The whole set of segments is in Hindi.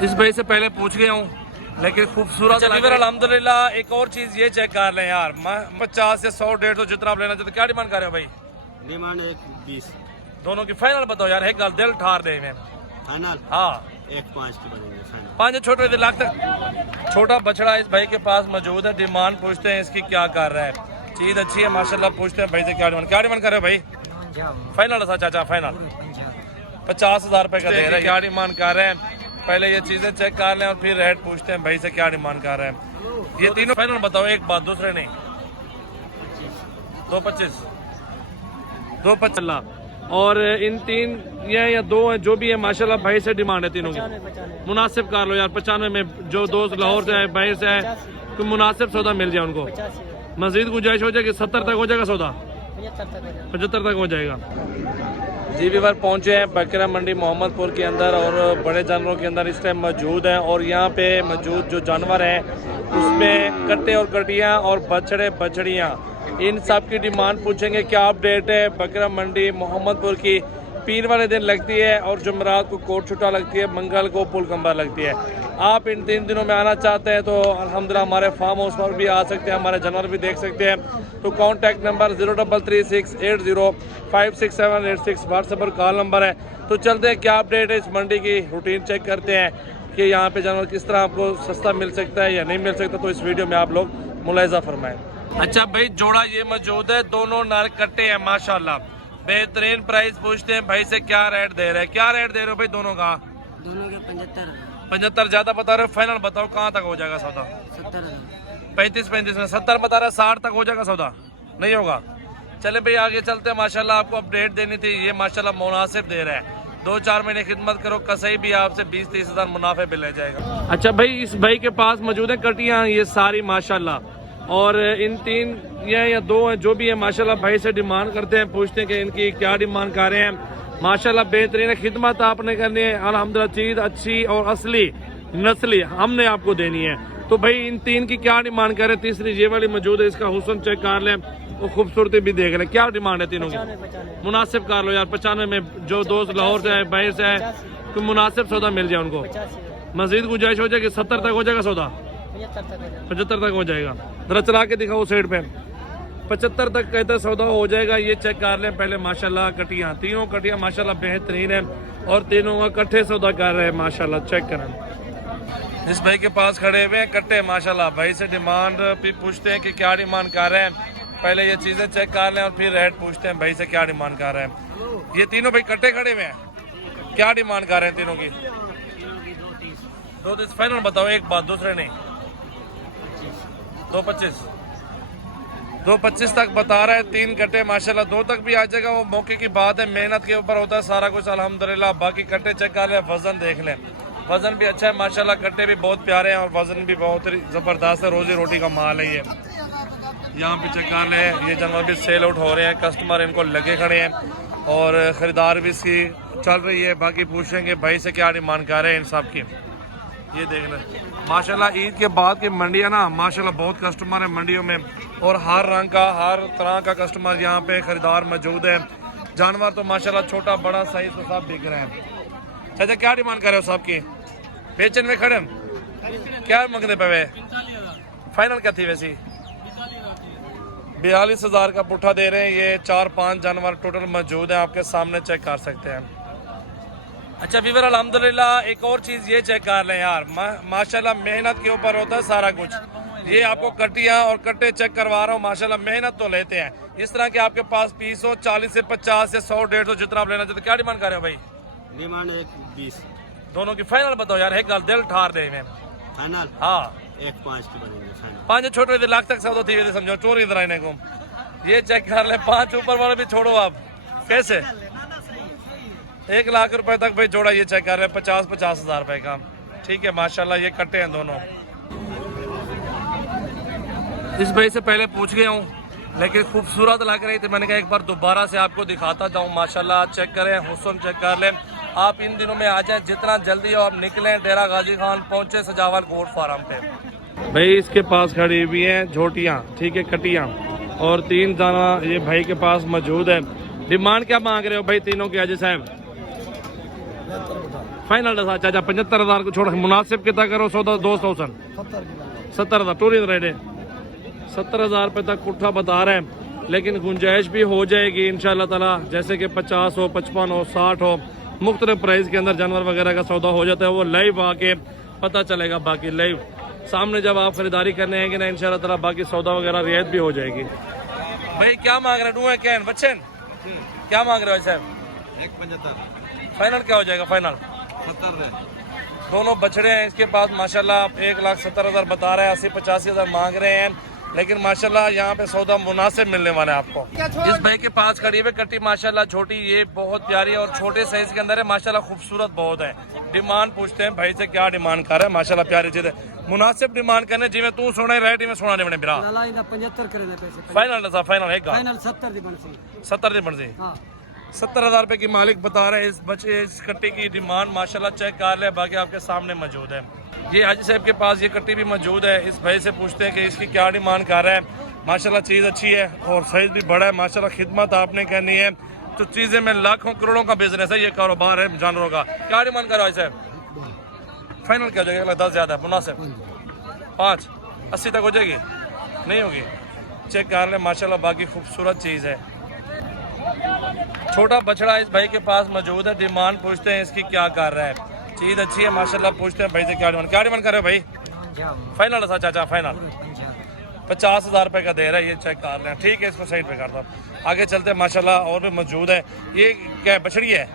इस भाई से पहले पूछ गया हूँ, लेकिन खूबसूरत अल्हम्दुलिल्लाह। एक और चीज ये चेक कर लें यार, 50 से 100 150 जितना आप लेना चाहते। क्या डिमांड कर रहे हो भाई? डिमांड 120। दोनों की फाइनल बताओ यार, एक गल दिल ठार दे में। फाइनल हाँ 1.5 की बनेंगे फाइनल। 5 छोटे लाख तक छोटा बछड़ा इस भाई के पास मौजूद है। डिमांड पूछते हैं इसकी क्या कर रहा है, चीज अच्छी है माशाल्लाह। पूछते हैं भाई से क्या डिमांड कर रहे हो भाई? फाइनल चाचा फाइनल 50,000 रुपए का दे रहे हैं। क्या डिमांड कर रहे हैं, पहले ये चीजें चेक कर लें और फिर रेट पूछते हैं भाई से क्या डिमांड कर रहे हैं। ये तीनों फाइनल बताओ, एक बात दूसरे नहीं। 225 225 और इन तीन या दो हैं जो भी है माशाल्लाह। भाई से डिमांड है तीनों की, मुनासिब कर लो यार। 95 में जो दोस्त लाहौर से है, बाहर से है, तो मुनासिब सौदा मिल जाए उनको। मजीद गुंजाइश हो जाएगी, 70 तक हो जाएगा सौदा, 75 तक हो जाएगा। जी वीवर पहुंचे हैं बकरा मंडी मोहम्मदपुर के अंदर और बड़े जानवरों के अंदर इस टाइम मौजूद हैं। और यहाँ पे मौजूद जो जानवर हैं उसमें कट्टे और कटियाँ और बछड़े बछड़ियाँ, इन सब की डिमांड पूछेंगे। क्या अपडेट है? बकरा मंडी मोहम्मदपुर की पीर वाले दिन लगती है और जुमेरात को कोट छुट्टा लगती है, मंगल को पुल कंबर लगती है। आप इन 3 दिनों में आना चाहते हैं तो अल्हम्दुलिल्लाह हमारे फार्म हाउस पर भी आ सकते हैं, हमारे जानवर भी देख सकते हैं। तो कॉन्टैक्ट नंबर 033680566786 व्हाट्सएप पर कॉल नंबर है। तो चलते हैं, क्या अपडेट है इस मंडी की रूटीन चेक करते हैं कि यहाँ पे जानवर किस तरह आपको सस्ता मिल सकता है या नहीं मिल सकता। तो इस वीडियो में आप लोग मुलाहिजा फरमाएं। अच्छा भाई, जोड़ा ये मौजूद है, दोनों नाल कट्टे हैं माशाल्लाह। बेहतरीन प्राइस पूछते हैं भाई से क्या रेट दे रहे हैं। क्या रेट दे रहे हो भाई दोनों का? दोनों के 75 ज्यादा बता रहे हो। फाइनल बताओ कहाँ तक हो जाएगा सौदा? 70। 35 में 70 बता रहे, 60 तक हो जाएगा सौदा? नहीं होगा। चले भाई आगे चलते हैं। माशाल्लाह आपको अपडेट देनी थी, ये माशाल्लाह मुनासिब दे रहा है। 2-4 महीने खिदमत करो, कसाई भी आपसे 20-30 हजार मुनाफे पे ले जाएगा। अच्छा भाई, इस भाई के पास मौजूद है कटियाँ ये सारी माशाल्लाह, और इन 3 या 2 हैं जो भी है माशाल्लाह। भाई से डिमांड करते हैं, पूछते हैं कि इनकी क्या डिमांड कर रहे हैं। माशाल्लाह बेहतरीन खिदमत आपने करनी है अल्हम्दुलिल्लाह। चीज अच्छी और असली नस्ली हमने आपको देनी है। तो भाई इन 3 की क्या डिमांड कर रहे हैं? तीसरी ये वाली मौजूद है, इसका हुस्न चेक कर लें और खूबसूरती भी देख लें। क्या डिमांड है तीनों की? मुनासिब कर लो यार। 95 में जो दोस्त लाहौर से है, बाहर से है, तो मुनासिब सौदा मिल जाए उनको। मजीद गुंजाइश हो जाएगी, 70 तक हो जाएगा सौदा, 75 तक हो जाएगा। जरा चला के दिखाओ साइड पे। 75 तक कहते सौदा हो जाएगा। ये चेक कर लें पहले माशाल्लाह। कटियाँ, तीनों कटियाँ माशाल्लाह बेहतरीन है और तीनों का कट्ठे सौदा कर रहे हैं माशाल्लाह। चेक करें, इस भाई के पास खड़े हुए हैं कट्टे माशाल्लाह। भाई से डिमांड भी पूछते हैं कि क्या डिमांड कर रहे हैं। पहले ये चीजें चेक कर लें और फिर रेट पूछते हैं भाई से क्या डिमांड कर रहे हैं। ये तीनों भाई कट्टे खड़े हुए हैं, क्या डिमांड कर रहे हैं तीनों की? 2-30 फाइनल बताओ, एक बात दूसरे नहीं। 225 तक बता रहा है। 3 कट्टे माशाल्लाह, 2 तक भी आ जाएगा, वो मौके की बात है। मेहनत के ऊपर होता है सारा कुछ अल्हम्दुलिल्लाह। बाकी कट्टे चेक कर ले, वजन देख लें, वजन भी अच्छा है माशाल्लाह। कट्टे भी बहुत प्यारे हैं और वजन भी बहुत जबरदस्त है। रोजी रोटी का माल है ये। यहाँ पे चेक कर ले, ये जानवर भी सेल आउट हो रहे हैं, कस्टमर इनको लगे खड़े हैं और खरीदार भी इसकी चल रही है। बाकी पूछेंगे भाई से क्या डिमांड कर रहे हैं इन सब की। ये देख लें माशाल्लाह। ईद के बाद की मंडी है ना माशाल्लाह, बहुत कस्टमर है मंडियों में और हर रंग का हर तरह का कस्टमर यहाँ पे खरीदार मौजूद है। जानवर तो माशाल्लाह छोटा बड़ा साइज तो सब बिक रहे हैं। चाचा क्या डिमांड कर रहे हो सबकी? बेचन में खड़े क्या मंगते पे? फाइनल क्या थी वैसी? 42,000 का पुट्ठा दे रहे हैं। ये 4-5 जानवर टोटल मौजूद है, आपके सामने चेक कर सकते हैं। अच्छा वीवर अल्हम्दुलिल्लाह, एक और चीज ये चेक कर लें यार, माशाल्लाह मेहनत के ऊपर होता है सारा कुछ। ये आपको कटियां और कट्टे चेक करवा रहा हूँ माशाल्लाह। मेहनत तो लेते हैं। इस तरह के आपके पास पीस हो 40 से 50 से 100 150 जितना आप लेना चाहते। क्या डिमांड कर रहे हो भाई? डिमांड 120। दोनों की फाइनल बताओ यार, एक गल दिल ठार दे में। फाइनल हाँ 1.5 की बनेंगे फाइनल। 5 छोटे लाख तक सौदा थी समझो, चोरी इधर आने को। ये चेक कर ले, 5 ऊपर वाले भी छोड़ो आप। कैसे 1 लाख रुपए तक भाई जोड़ा ये चेक कर रहे हैं, 50-50 हजार रुपए का। ठीक है माशाल्लाह, ये कट्टे हैं दोनों। इस भाई से पहले पूछ गया हूँ, लेकिन खूबसूरत लग रही थी, मैंने कहा एक बार दोबारा से आपको दिखाता जाऊँ। माशाल्लाह चेक करें, हुस्न चेक कर लें। आप इन दिनों में आ जाएं, जितना जल्दी हो आप निकलें। डेरा गाजी खान पहुँचे सजावल गोट फार्म पे। भाई इसके पास खड़ी हुई हैं झोटियाँ, ठीक है, कटियाँ, और 3 दाना ये भाई के पास मौजूद है। डिमांड क्या मांग रहे हो भाई तीनों की? अजय साहब फाइनल दसा चाचा 75,000 को छोड़ मुनासिब कितना करो सौदा दोस्त हुसन 70,000 टूरी रेडे 70,000 रुपये तक कुट्ठा बता रहे हैं, लेकिन गुंजाइश भी हो जाएगी इंशाल्लाह ताला। जैसे कि 50 हो, 55 हो, 60 हो, मुख्तलिफ प्राइस के अंदर जानवर वगैरह का सौदा हो जाता है। वो लाइव आके पता चलेगा, बाकी लाइव सामने जब आप खरीदारी करने आएंगे ना इंशाल्लाह ताला बाकी सौदा वगैरह रियायत भी हो जाएगी। भाई क्या मांग रहे हैं कैन बच्चन, क्या मांग रहे हो सर? 175 फाइनल क्या हो जाएगा? फाइनल 70 दोनों बछड़े हैं इसके पास माशाल्लाह। 1,70,000 बता रहे हैं, 80-85,000 मांग रहे हैं, लेकिन माशाल्लाह यहाँ पे सौदा मुनासिब मिलने वाला है आपको। इस भाई के पास खड़ी हुई कट्टी माशाल्लाह छोटी, ये बहुत प्यारी है और छोटे साइज के अंदर है माशाल्लाह, खूबसूरत बहुत है। डिमांड पूछते हैं भाई से क्या डिमांड कर रहे हैं, माशाल्लाह प्यारी चीज है। मुनासिब डिमांड करने जिम्मे तू सोना रेट में सोना नहीं बने बिरा 75 करने पैसे फाइनल फाइनल एक फाइनल 70 दी बन सी 70 दिन बन से हां 70,000 रुपए की मालिक बता रहे हैं। इस बच्चे इस कट्टी की डिमांड माशाल्लाह चेक कर ले, बाकी आपके सामने मौजूद है। ये हाजी साहब के पास ये कट्टी भी मौजूद है। इस भाई से पूछते हैं कि इसकी क्या डिमांड कर रहा है। माशाल्लाह चीज़ अच्छी है और साइज भी बड़ा है माशाल्लाह। खिदमत आपने करनी है तो चीज़ें में लाखों करोड़ों का बिजनेस है, ये कारोबार है जानवरों का। क्या डिमांड कर रहा है साहब? फाइनल क्या हो जाएगा? 10 ज़्यादा मुनासिब 5 80 तक हो जाएगी? नहीं होगी? चेक कर लें माशाल्लाह, बाकी खूबसूरत चीज़ है। छोटा बछड़ा इस भाई के पास मौजूद है। डिमांड पूछते हैं इसकी क्या कर रहा है। चीज़ अच्छी है माशाल्लाह, पूछते हैं भाई से क्या डिमांड कर रहे हो भाई? फाइनल था चाचा, फाइनल 50,000 रुपये का दे रहा है, ये चेक कर लें। ठीक है, इसको साइड पे कर दो। आगे चलते हैं माशाल्लाह, और भी मौजूद है। ये क्या बछड़ी है?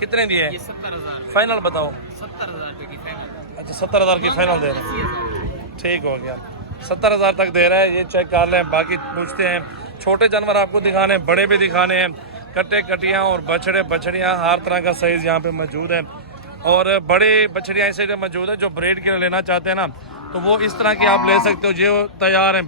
कितने की है? 70,000 फाइनल बताओ। 70,000 रुपए की फाइनल। अच्छा 70,000 की फाइनल दे रहे हैं, ठीक हो गया। 70,000 तक दे रहा है, ये चेक कर लें। बाकी पूछते हैं छोटे जानवर आपको दिखाने हैं, बड़े भी दिखाने हैं। कट्टे कटियाँ और बछड़े बछड़ियाँ हर तरह का साइज़ यहाँ पे मौजूद है। और बड़े बछड़ियाँ इसे मौजूद है जो ब्रीड के लिए लेना चाहते हैं ना, तो वो इस तरह की आप ले सकते हो जो तैयार हैं।